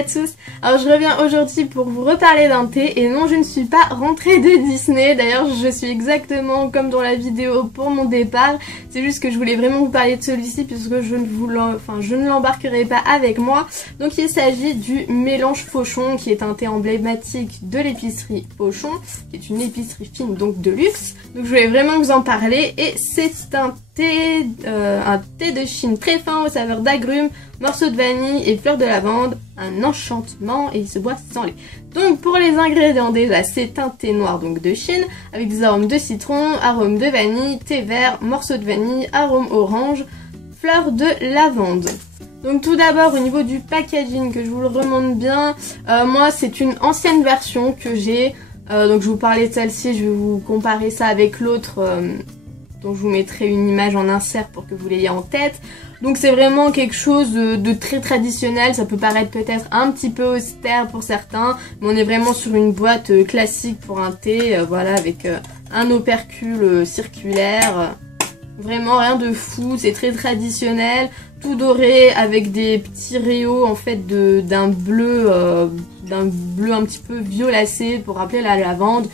à tous. Alors je reviens aujourd'hui pour vous reparler d'un thé et non je ne suis pas rentrée de Disney. D'ailleurs je suis exactement comme dans la vidéo pour mon départ. C'est juste que je voulais vraiment vous parler de celui-ci puisque je ne l'embarquerai pas avec moi. Donc il s'agit du mélange Fauchon qui est un thé emblématique de l'épicerie Fauchon, qui est une épicerie fine donc de luxe. Donc je voulais vraiment vous en parler et c'est un thé de Chine très fin aux saveurs d'agrumes, morceaux de vanille et fleurs de lavande, un enchantement et il se boit sans lait. Donc pour les ingrédients déjà, c'est un thé noir donc de Chine avec des arômes de citron, arômes de vanille, thé vert, morceaux de vanille, arômes orange, fleurs de lavande. Donc tout d'abord au niveau du packaging que je vous le remonte bien, moi c'est une ancienne version que j'ai, donc je vous parlais de celle-ci, je vais vous comparer ça avec l'autre dont je vous mettrai une image en insert pour que vous l'ayez en tête. Donc c'est vraiment quelque chose de très traditionnel, ça peut paraître peut-être un petit peu austère pour certains, mais on est vraiment sur une boîte classique pour un thé, voilà, avec un opercule circulaire, vraiment rien de fou, c'est très traditionnel, tout doré avec des petits rayons en fait d'un bleu un petit peu violacé pour rappeler la lavande.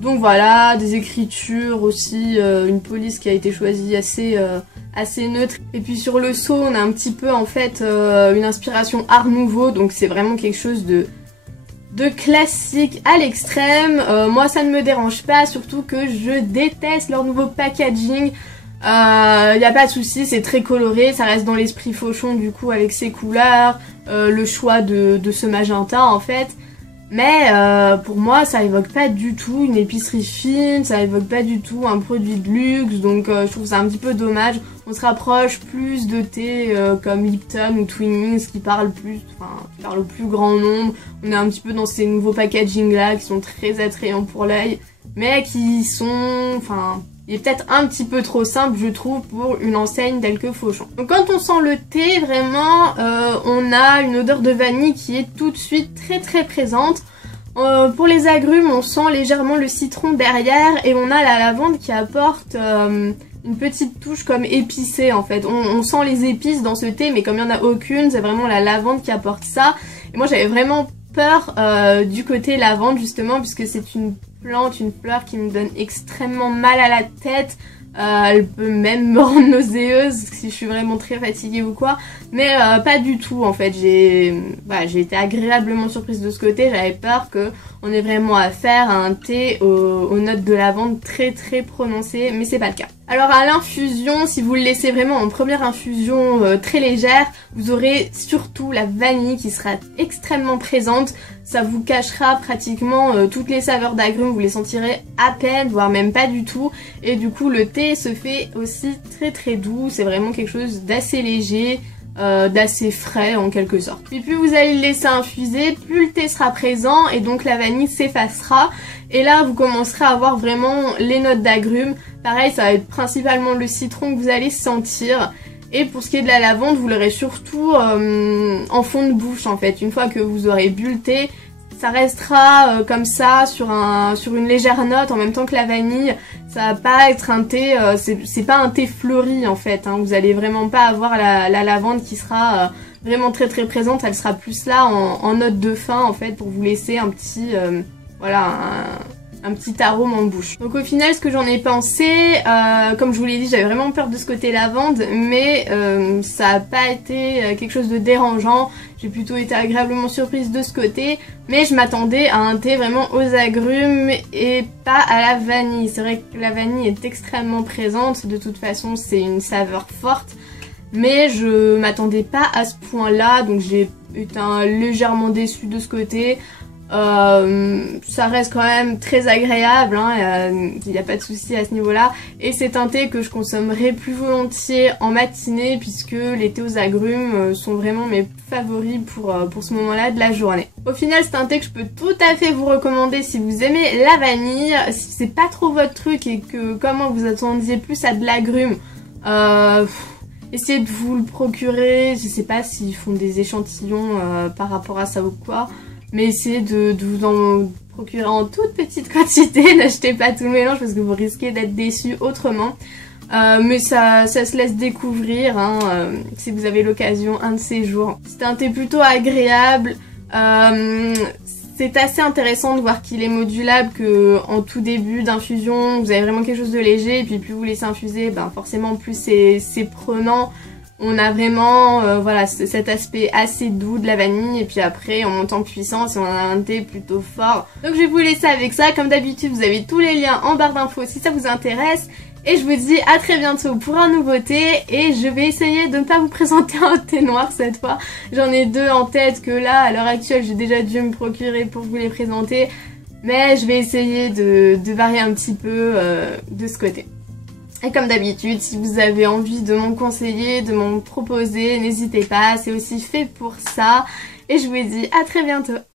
Donc voilà, des écritures aussi, une police qui a été choisie assez neutre. Et puis sur le seau, on a un petit peu en fait une inspiration art nouveau, donc c'est vraiment quelque chose de classique à l'extrême. Moi ça ne me dérange pas, surtout que je déteste leur nouveau packaging. Y a pas de souci, c'est très coloré, ça reste dans l'esprit Fauchon du coup avec ses couleurs, le choix de ce magenta en fait. Mais pour moi ça évoque pas du tout une épicerie fine, ça évoque pas du tout un produit de luxe, donc je trouve ça un petit peu dommage. On se rapproche plus de thé comme Lipton ou Twinings qui parlent au plus grand nombre. On est un petit peu dans ces nouveaux packaging là qui sont très attrayants pour l'œil, mais qui sont, il est peut-être un petit peu trop simple, je trouve, pour une enseigne telle que Fauchon. Donc quand on sent le thé, vraiment, on a une odeur de vanille qui est tout de suite très présente. Pour les agrumes, on sent légèrement le citron derrière et on a la lavande qui apporte une petite touche comme épicée en fait. On sent les épices dans ce thé, mais comme il n'y en a aucune, c'est vraiment la lavande qui apporte ça. Et moi j'avais vraiment peur du côté lavande justement, puisque c'est une fleur qui me donne extrêmement mal à la tête. Elle peut même me rendre nauséeuse si je suis vraiment très fatiguée ou quoi, mais pas du tout en fait. J'ai été agréablement surprise de ce côté. J'avais peur qu'on ait vraiment affaire à un thé aux notes de lavande très prononcées, mais c'est pas le cas. Alors à l'infusion, si vous le laissez vraiment en première infusion très légère, vous aurez surtout la vanille qui sera extrêmement présente. Ça vous cachera pratiquement toutes les saveurs d'agrumes, vous les sentirez à peine, voire même pas du tout. Et du coup le thé se fait aussi très doux, c'est vraiment quelque chose d'assez léger, d'assez frais en quelque sorte. Puis plus vous allez le laisser infuser, plus le thé sera présent et donc la vanille s'effacera. Et là vous commencerez à avoir vraiment les notes d'agrumes. Pareil, ça va être principalement le citron que vous allez sentir. Et pour ce qui est de la lavande, vous l'aurez surtout en fond de bouche en fait. Une fois que vous aurez bu le thé, ça restera comme ça sur une légère note en même temps que la vanille. Ça va pas être un thé, c'est pas un thé fleuri en fait, hein. Vous allez vraiment pas avoir la lavande qui sera vraiment très présente. Elle sera plus là en note de fin en fait pour vous laisser un petit, un petit arôme en bouche. Donc au final ce que j'en ai pensé, comme je vous l'ai dit, j'avais vraiment peur de ce côté lavande, mais ça n'a pas été quelque chose de dérangeant. J'ai plutôt été agréablement surprise de ce côté, mais je m'attendais à un thé vraiment aux agrumes et pas à la vanille. C'est vrai que la vanille est extrêmement présente, de toute façon c'est une saveur forte, mais je m'attendais pas à ce point là, donc j'ai été légèrement déçue de ce côté. Ça reste quand même très agréable, hein, y a pas de souci à ce niveau là, et c'est un thé que je consommerai plus volontiers en matinée puisque les thés aux agrumes sont vraiment mes favoris pour ce moment là de la journée. Au final c'est un thé que je peux tout à fait vous recommander si vous aimez la vanille. Si c'est pas trop votre truc et que comment vous attendiez plus à de l'agrume, essayez de vous le procurer. Je sais pas s'ils font des échantillons par rapport à ça ou quoi, mais essayez de vous en procurer en toute petite quantité. N'achetez pas tout le mélange parce que vous risquez d'être déçus autrement. Mais ça se laisse découvrir hein, si vous avez l'occasion un de ces jours. C'est un thé plutôt agréable. C'est assez intéressant de voir qu'il est modulable, que en tout début d'infusion vous avez vraiment quelque chose de léger et puis plus vous laissez infuser, ben forcément plus c'est prenant. On a vraiment voilà, cet aspect assez doux de la vanille et puis après on monte en puissance et on a un thé plutôt fort. Donc je vais vous laisser avec ça. Comme d'habitude vous avez tous les liens en barre d'infos si ça vous intéresse. Et je vous dis à très bientôt pour un nouveau thé et je vais essayer de ne pas vous présenter un thé noir cette fois. J'en ai deux en tête que là à l'heure actuelle j'ai déjà dû me procurer pour vous les présenter. Mais je vais essayer de varier un petit peu de ce côté. Et comme d'habitude, si vous avez envie de m'en conseiller, de m'en proposer, n'hésitez pas, c'est aussi fait pour ça. Et je vous dis à très bientôt.